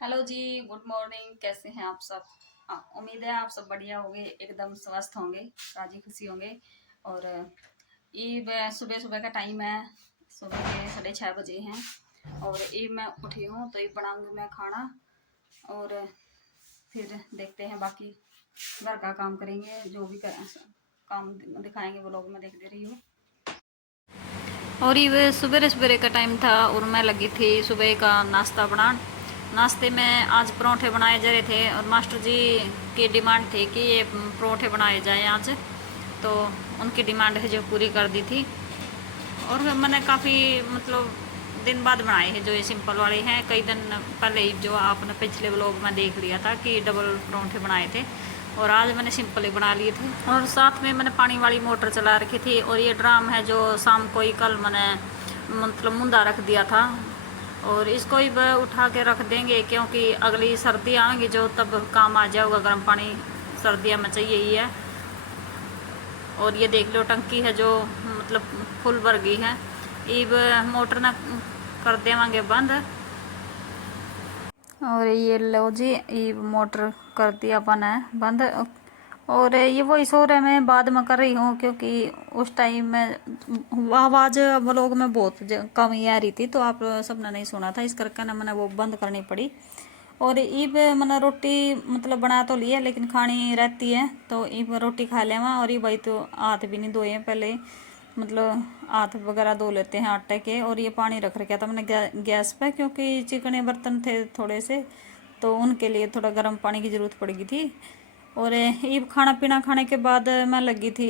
Hello जी। Good morning. कैसे हैं आप सब? उम्मीद है आप सब बढ़िया होंगे, एकदम स्वस्थ होंगे, राजी खुशी होंगे। और ये सुबह सुबह का टाइम है। सुबह के 6:30 बजे हैं और ये मैं उठी हूँ तो ये बनाऊंगी मैं खाना। और फिर देखते हैं बाकी घर का काम करेंगे, जो भी काम दिखाएंगे वो लोग मैं देख दे रही हूँ। और ये सुबह सुबह का टाइम था और मैं लगी थी सुबह का नाश्ता बनाने। नाश्ते में आज परोठे बनाए जा रहे थे और मास्टर जी की डिमांड थी कि ये परोठे बनाए जाएं आज, तो उनकी डिमांड है जो पूरी कर दी थी। और मैंने काफ़ी मतलब दिन बाद बनाए हैं, जो ये सिंपल वाले हैं। कई दिन पहले ही जो आपने पिछले व्लॉग में देख लिया था कि डबल परोठे बनाए थे, और आज मैंने सिंपल ही बना लिए थे। और साथ में मैंने पानी वाली मोटर चला रखी थी। और ये ड्राम है जो शाम को ही कल मैंने मतलब मुंदा रख दिया था, और इसको ही उठा के रख देंगे क्योंकि अगली सर्दी आएंगी जो तब काम आ जाएगा। गर्म पानी सर्दियों में चाहिए ही है। और ये देख लो टंकी है जो मतलब फुल भर गई है। इब मोटर ना कर देवांगे बंद। और ये लो जी, ये मोटर कर दिया अपन है बंद। और ये वो इस और मैं बाद में कर रही हूँ क्योंकि उस टाइम में आवाज़ व्लॉग में बहुत कमी आ रही थी, तो आप सबने नहीं सुना था, इस करके ना मैंने वो बंद करनी पड़ी। और ईब मैंने रोटी मतलब बना तो ली है लेकिन खानी रहती है, तो ईब रोटी खा लेवा। और ये भाई तो हाथ भी नहीं धोए हैं पहले, मतलब हाथ वगैरह धो लेते हैं आटे के। और ये पानी रख रखा था मैंने गैस पे क्योंकि चिकने बर्तन थे थोड़े से, तो उनके लिए थोड़ा गर्म पानी की ज़रूरत पड़ गई थी। और ये खाना पीना खाने के बाद मैं लगी थी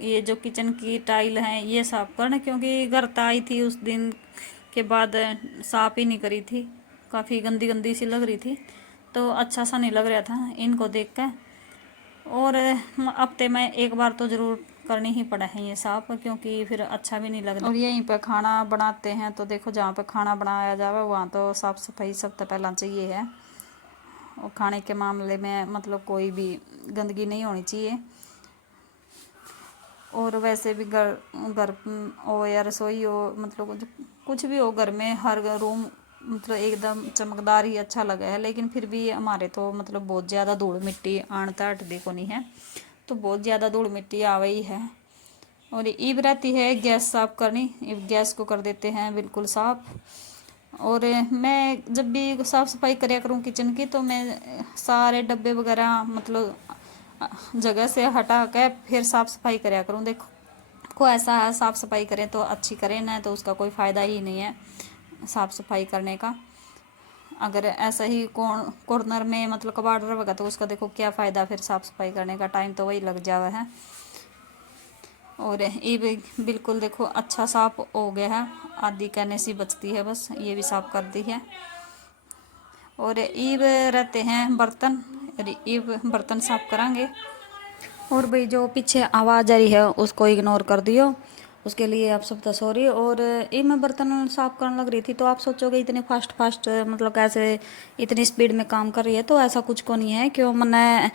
ये जो किचन की टाइल है ये साफ करना, क्योंकि घर तो आई थी उस दिन के बाद साफ ही नहीं करी थी, काफ़ी गंदी गंदी सी लग रही थी, तो अच्छा सा नहीं लग रहा था इनको देख कर। और हफ्ते में एक बार तो ज़रूर करनी ही पड़ा है ये साफ, क्योंकि फिर अच्छा भी नहीं लगता। और यहीं पर खाना बनाते हैं तो देखो जहाँ पर खाना बनाया जाए वहाँ तो साफ़ सफाई सबसे पहला चाहिए है। और खाने के मामले में मतलब कोई भी गंदगी नहीं होनी चाहिए। और वैसे भी घर घर हो या रसोई हो, मतलब कुछ भी हो घर में, हर रूम मतलब एकदम चमकदार ही अच्छा लगा है। लेकिन फिर भी हमारे तो मतलब बहुत ज़्यादा धूल मिट्टी आनता हटदी को नहीं है, तो बहुत ज़्यादा धूल मिट्टी आ गई है। और ईब रहती है गैस साफ करनी, गैस को कर देते हैं बिल्कुल साफ। और मैं जब भी साफ़ सफाई करा करूँ किचन की तो मैं सारे डब्बे वगैरह मतलब जगह से हटा के फिर साफ़ सफाई करा करूँ। देखो को ऐसा है साफ़ सफाई करें तो अच्छी करें, ना तो उसका कोई फ़ायदा ही नहीं है साफ़ सफाई करने का। अगर ऐसा ही कॉर्नर में मतलब कबाड़ रहेगा तो उसका देखो क्या फ़ायदा, फिर साफ़ सफाई करने का टाइम तो वही लग जावा है। और ये भी बिल्कुल देखो अच्छा साफ हो गया है, आधी कहने सी बचती है बस, ये भी साफ कर दी है। और ईब रहते हैं बर्तन, ईब बर्तन साफ करांगे। और भाई जो पीछे आवाज़ आ रही है उसको इग्नोर कर दियो, उसके लिए आप सब तो सॉरी। और ये मैं बर्तन साफ करने लग रही थी तो आप सोचोगे इतनी फास्ट फास्ट मतलब कैसे इतनी स्पीड में काम कर रही है, तो ऐसा कुछ को नहीं है। क्यों मैंने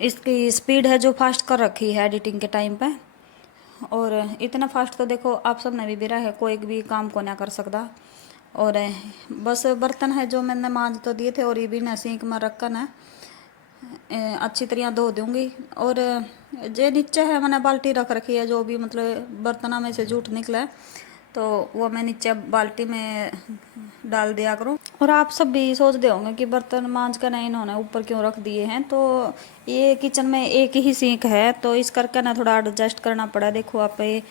इसकी स्पीड है जो फास्ट कर रखी है एडिटिंग के टाइम पे। और इतना फास्ट तो देखो आप सब ने भी बिरा है, कोई भी काम को ना कर सकता। और बस बर्तन है जो मैंने मांज तो दिए थे और ये भी ना सिंक में रखन है, अच्छी तरह धो दूँगी। और जो नीचे है मैंने बाल्टी रख रखी है, जो भी मतलब बर्तनों में से जूठ निकला है तो वो मैं नीचे बाल्टी में डाल दिया करूँ। और आप सब भी सोचते होंगे कि बर्तन मांज कर नहीं इन्होंने ऊपर क्यों रख दिए हैं, तो ये किचन में एक ही सिंक है तो इस करके ना थोड़ा एडजस्ट करना पड़ा। देखो आप ये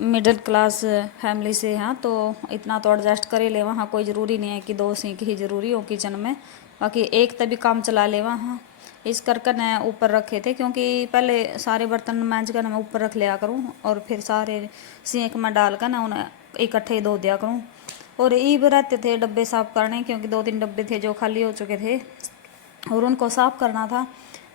मिडिल क्लास फैमिली से हैं तो इतना तो एडजस्ट कर ही ले, वहाँ कोई ज़रूरी नहीं है कि दो सिंक ही ज़रूरी हो किचन में, बाकी एक तभी काम चला ले वहाँ। इस करके मैं ऊपर रखे थे क्योंकि पहले सारे बर्तन मांज कर मैं ऊपर रख लिया करूँ और फिर सारे सिंक में डाल कर ना उन्हें इकट्ठे धो दिया करूँ। और ईब रहते थे डब्बे साफ़ करने, क्योंकि 2-3 डब्बे थे जो खाली हो चुके थे और उनको साफ़ करना था,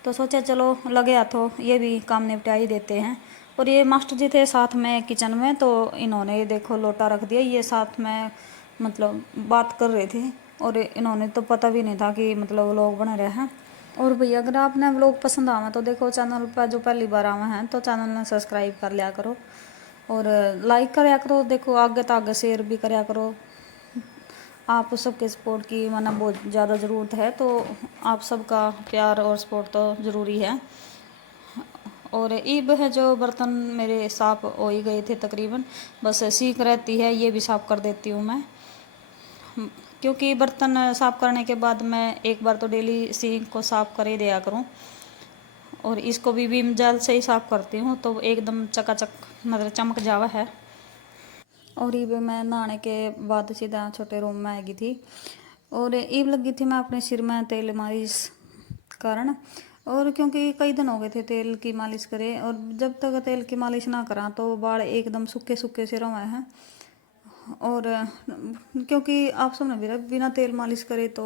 तो सोचा चलो लगे हाथों ये भी काम निपटा ही देते हैं। और ये मास्टर जी थे साथ में किचन में, तो इन्होंने ये देखो लोटा रख दिया, ये साथ में मतलब बात कर रहे थे और इन्होंने तो पता भी नहीं था कि मतलब व्लॉग बना रहे हैं। और भैया अगर आपने व्लॉग पसंद आवा तो देखो चैनल पर जो पहली बार आवा हैं तो चैनल ने सब्सक्राइब कर लिया करो और लाइक कराया करो, देखो आगे तो आगे शेयर भी कराया करो। आप सबके सपोर्ट की माना बहुत ज़्यादा ज़रूरत है, तो आप सबका प्यार और सपोर्ट तो ज़रूरी है। और ईब है जो बर्तन मेरे साफ़ हो ही गए थे तकरीबन, बस सीख रहती है, ये भी साफ़ कर देती हूँ मैं। क्योंकि बर्तन साफ़ करने के बाद मैं एक बार तो डेली सिंक को साफ़ कर ही दिया करूँ, और इसको भी विम जेल से ही साफ़ करती हूँ, तो एकदम चकाचक मतलब चमक जावा है। और ईब मैं नहाने के बाद सीधा छोटे रूम में आ गई थी, और ईब लगी थी मैं अपने सिर में तेल मालिश कारण। और क्योंकि कई दिन हो गए थे तेल की मालिश करे, और जब तक तेल की मालिश ना करा तो बाल एकदम सूखे सूखे से रहे हैं। और क्योंकि आप सब ने भी बिना तेल मालिश करे तो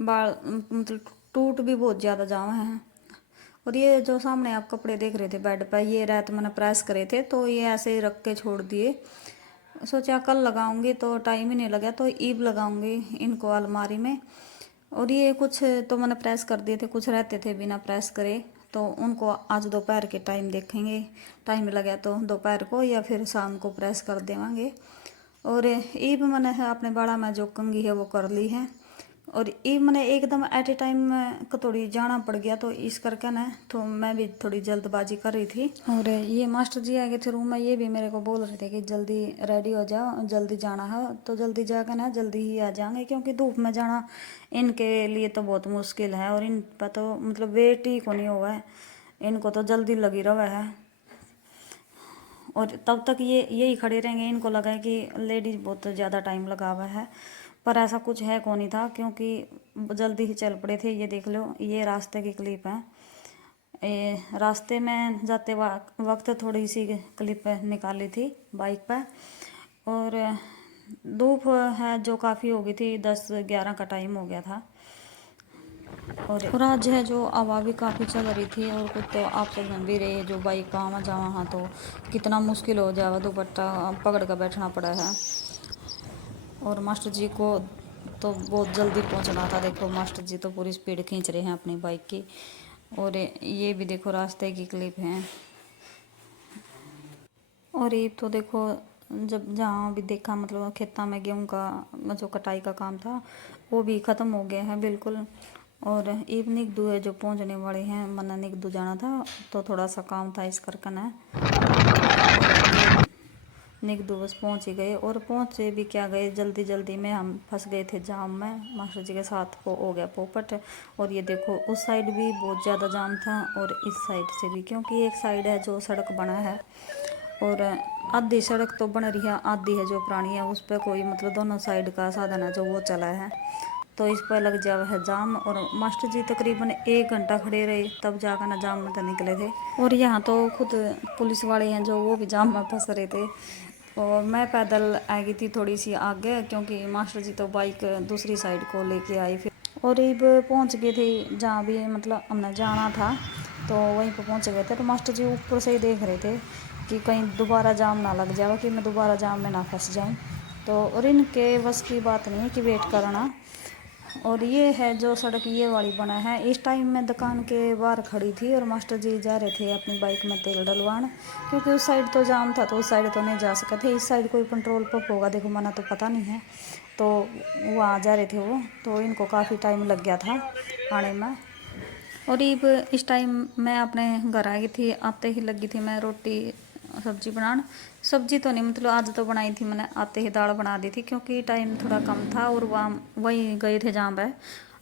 बाल मतलब टूट भी बहुत ज़्यादा जावे हैं। और ये जो सामने आप कपड़े देख रहे थे बेड पर, ये रात मैंने प्रेस करे थे, तो ये ऐसे ही रख के छोड़ दिए। सोचा कल लगाऊंगी तो टाइम ही नहीं लगा, तो ईब लगाऊंगी इनको अलमारी में। और ये कुछ तो मैंने प्रेस कर दिए थे, कुछ रहते थे बिना प्रेस करे, तो उनको आज दोपहर के टाइम देखेंगे, टाइम लगा तो दोपहर को या फिर शाम को प्रेस कर देवांगे। और ईब मैंने अपने बाड़ा में जो कंघी है वो कर ली है। और ईब मैंने एकदम एट ए टाइम थोड़ी जाना पड़ गया, तो इस करके ना तो मैं भी थोड़ी जल्दबाजी कर रही थी। और ये मास्टर जी आ गए थे रूम में, ये भी मेरे को बोल रहे थे कि जल्दी रेडी हो जाओ, जल्दी जाना है, तो जल्दी जाकर ना जल्दी ही आ जाएंगे, क्योंकि धूप में जाना इनके लिए तो बहुत मुश्किल है। और इन पर तो मतलब वेट ही को नहीं हुआ है, इनको तो जल्दी लगी रहा है। और तब तक ये यही खड़े रहेंगे, इनको लगा है कि लेडीज़ बहुत ज़्यादा टाइम लगा हुआ है, पर ऐसा कुछ है कौन ही था, क्योंकि जल्दी ही चल पड़े थे। ये देख लो, ये रास्ते की क्लिप है। ये रास्ते में जाते वक्त थोड़ी सी क्लिप निकाली थी बाइक पर। और धूप है जो काफ़ी हो गई थी, 10-11 का टाइम हो गया था। और आज है जो हवा भी काफ़ी चल रही थी, और कुछ तो आप सब में भी रहे जो बाइक पर आवा जावा, हाँ तो कितना मुश्किल हो जावा, दुपट्टा पकड़ कर बैठना पड़ा है। और मास्टर जी को तो बहुत जल्दी पहुंचना था, देखो मास्टर जी तो पूरी स्पीड खींच रहे हैं अपनी बाइक की। और ये भी देखो रास्ते की क्लिप है। और ये तो देखो, जब जहाँ भी देखा मतलब खेता में गेहूँ का जो कटाई का काम था वो भी ख़त्म हो गया है बिल्कुल। और एक निगदू है जो पहुँचने वाले हैं, मना निगदू जाना था, तो थोड़ा सा काम था इस करके ना निगदू बस पहुँच ही गए। और पहुँचे भी क्या गए, जल्दी जल्दी में हम फंस गए थे जाम में, मास्टर जी के साथ को हो गया पोपट। और ये देखो उस साइड भी बहुत ज़्यादा जाम था, और इस साइड से भी, क्योंकि एक साइड है जो सड़क बना है, और आधी सड़क तो बन रही है, आधी है जो पुरानी है, उस पर कोई मतलब दोनों साइड का साधन है जो वो चला है, तो इस पर लग जावा है जाम। और मास्टर जी तकरीबन 1 घंटा खड़े रहे, तब जाकर ना जाम में तो निकले थे। और यहाँ तो खुद पुलिस वाले हैं जो वो भी जाम में फंस रहे थे। और मैं पैदल आ गई थी थोड़ी सी आगे, क्योंकि मास्टर जी तो बाइक दूसरी साइड को लेके आई फिर। और अब पहुँच गए थे जहाँ भी मतलब हमने जाना था, तो वहीं पर पहुँच गए थे। तो मास्टर जी ऊपर से ही देख रहे थे कि कहीं दोबारा जाम ना लग जाए, कि मैं दोबारा जाम में ना फंस जाऊँ। तो और इनके बस की बात नहीं है कि वेट करना। और ये है जो सड़क ये वाली बना है, इस टाइम मैं दुकान के बाहर खड़ी थी, और मास्टर जी जा रहे थे अपनी बाइक में तेल डलवाने, क्योंकि उस साइड तो जाम था, तो उस साइड तो नहीं जा सके थे। इस साइड कोई पेट्रोल पंप होगा, देखो मना तो पता नहीं है, तो वहाँ जा रहे थे वो, तो इनको काफ़ी टाइम लग गया था आने में। और अब इस टाइम मैं अपने घर आ गई थी, आते ही लगी थी मैं रोटी सब्जी बनाने। सब्जी तो नहीं मतलब आज तो बनाई थी मैंने, आते ही दाल बना दी थी, क्योंकि टाइम थोड़ा कम था, और वहाँ वहीं गए थे जहाँ पर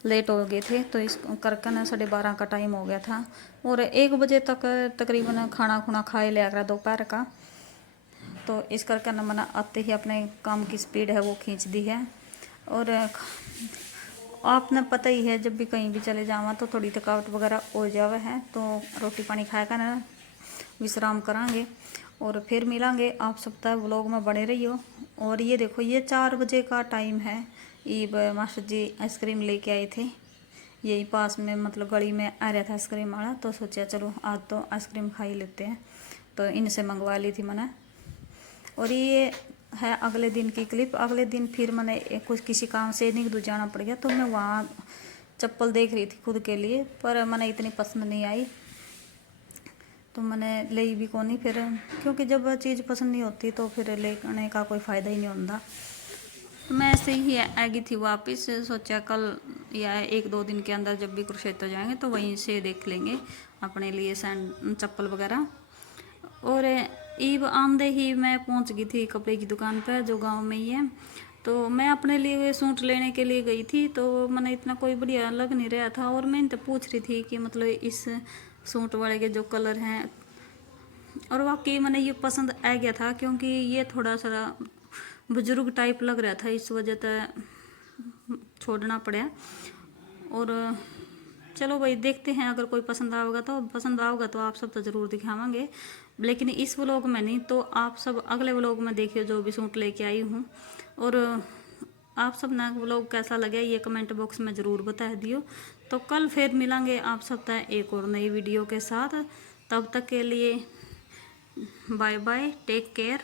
लेट हो गए थे, तो इस करके ना 12:30 का टाइम हो गया था। और 1 बजे तक तकरीबन खाना खुना खाए लिया करा दोपहर का, तो इस करके ना मैंने आते ही अपने काम की स्पीड है वो खींच दी है। और आपने पता ही है, जब भी कहीं भी चले जावा तो थोड़ी थकावट वगैरह हो जावे है, तो रोटी पानी खाएगा ना विश्राम करांगे, और फिर मिलांगे। आप सब तक व्लॉग में बने रहियो। और ये देखो ये 4 बजे का टाइम है, ईब मास्टर जी आइसक्रीम लेके आए थे, यही पास में मतलब गली में आ रहा था आइसक्रीम वाला, तो सोचा चलो आज तो आइसक्रीम खा ही लेते हैं, तो इनसे मंगवा ली थी मैंने। और ये है अगले दिन की क्लिप। अगले दिन फिर मैंने कुछ किसी काम से निगदू जाना पड़ गया, तो मैं वहाँ चप्पल देख रही थी खुद के लिए, पर मैंने इतनी पसंद नहीं आई, तो मैंने ली भी कौन फिर, क्योंकि जब चीज़ पसंद नहीं होती तो फिर लेने का कोई फ़ायदा ही नहीं होता। तो मैं ऐसे ही आ गई थी वापस, सोचा कल या 1-2 दिन के अंदर जब भी कुरुक्षेत्र जाएंगे तो वहीं से देख लेंगे अपने लिए सैंड चप्पल वगैरह। और ईब आमदे ही मैं पहुंच गई थी कपड़े की दुकान पर जो गांव में ही है। तो मैं अपने लिए वे सूट लेने के लिए गई थी, तो मैंने इतना कोई बढ़िया लग नहीं रहा था और मैं इनसे पूछ रही थी कि मतलब इस सूट वाले के जो कलर हैं, और वाकई मैंने ये पसंद आ गया था क्योंकि ये थोड़ा सा बुजुर्ग टाइप लग रहा था, इस वजह से छोड़ना पड़ा। और चलो भाई देखते हैं, अगर कोई पसंद आओगा तो आप सब तो ज़रूर दिखावांगे, लेकिन इस व्लॉग में नहीं, तो आप सब अगले व्लॉग में देखिए जो भी सूट लेके आई हूँ। और आप सब ना व्लॉग कैसा लगे ये कमेंट बॉक्स में ज़रूर बता दियो। तो कल फिर मिलेंगे आप सब तक एक और नई वीडियो के साथ, तब तक के लिए बाय बाय, टेक केयर।